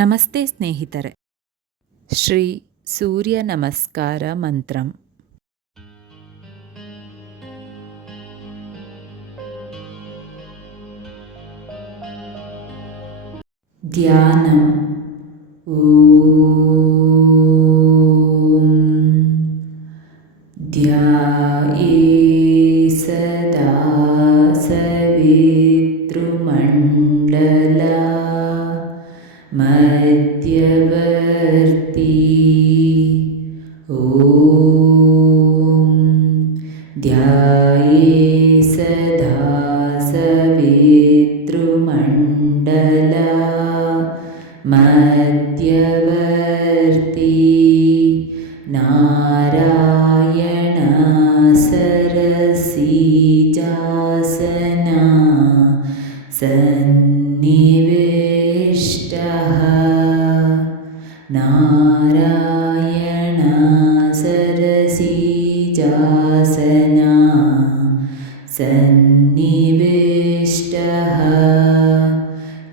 ನಮಸ್ತೆ ಸ್ನೇಹಿತರೆ. ಶ್ರೀ ಸೂರ್ಯ ನಮಸ್ಕಾರ ಮಂತ್ರಂ. ಧ್ಯಾನ. ಓಂ सवितृमण्डला मध्यवर्ती नारायण सरसीजासना सन्निवे नारायणा सरसीजासना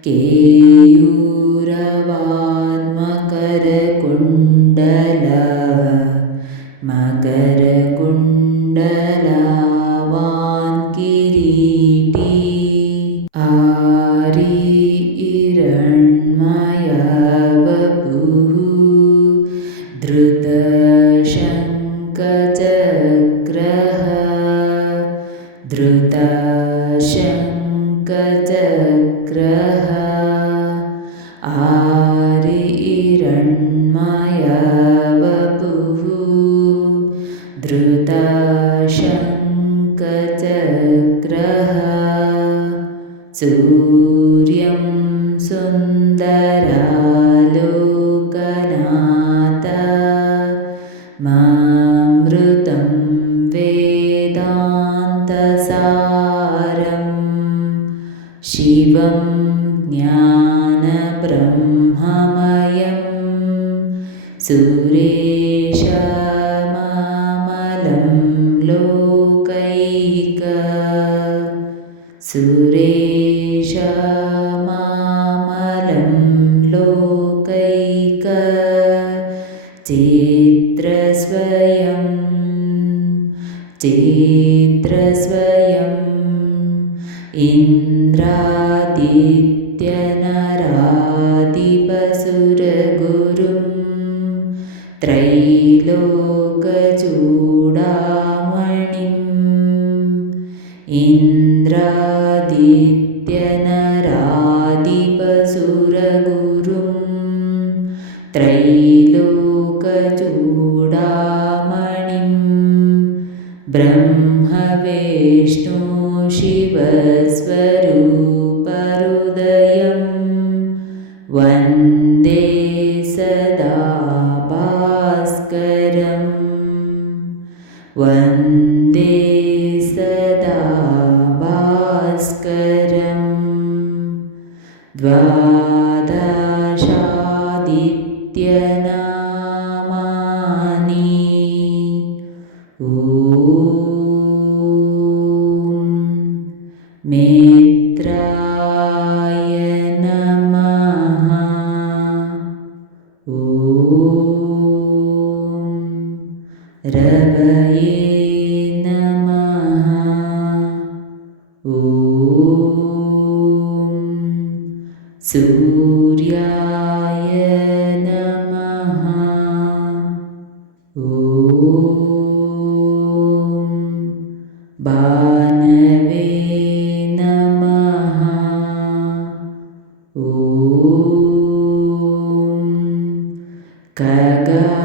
केयूरवान्मकरकुण्डल मकरकुण्डलावान् किरीटी आरी धृतशङ्कचक्रः सूर्यं सुन्दरालोकनाथ। मामृतं वेदान्तसारम् शिवं ज्ञानब्रह्ममयं। सुरेशमामलं सुरेशमामलं लोकैक चित्रस्वयं चित्रस्वयम् इन्द्रादित्यनरादिपसुरगुरुं त्रैलोकचूडामणिम् इन्द्रादित्यनरादिपसुरगुरुं त्रैलोकचूडामणिं द्वादशादित्यनामानि सूर्याय नमः। ॐ भानवे नमः। ॐ खगाय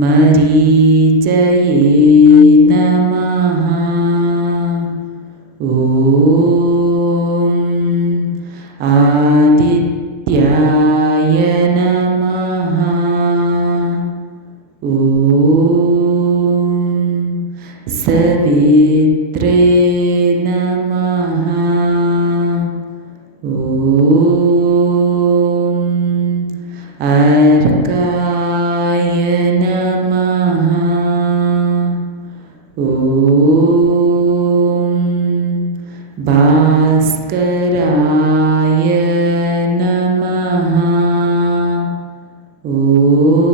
मरीचये नमः। ॐ आदित्याय नमः। ॐ सवि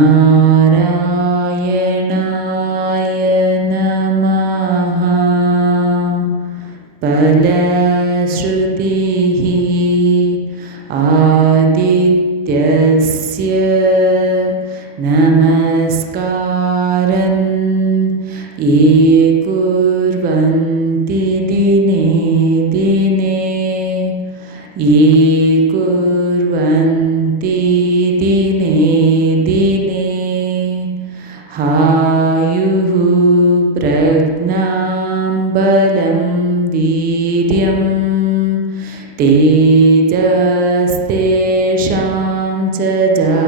नारायणाय नमः. फलश्रुतिः आदित्यस्य नमस्कारन् ये कुर्वन्ति दिने दिने ये कुर्वन्ति दिने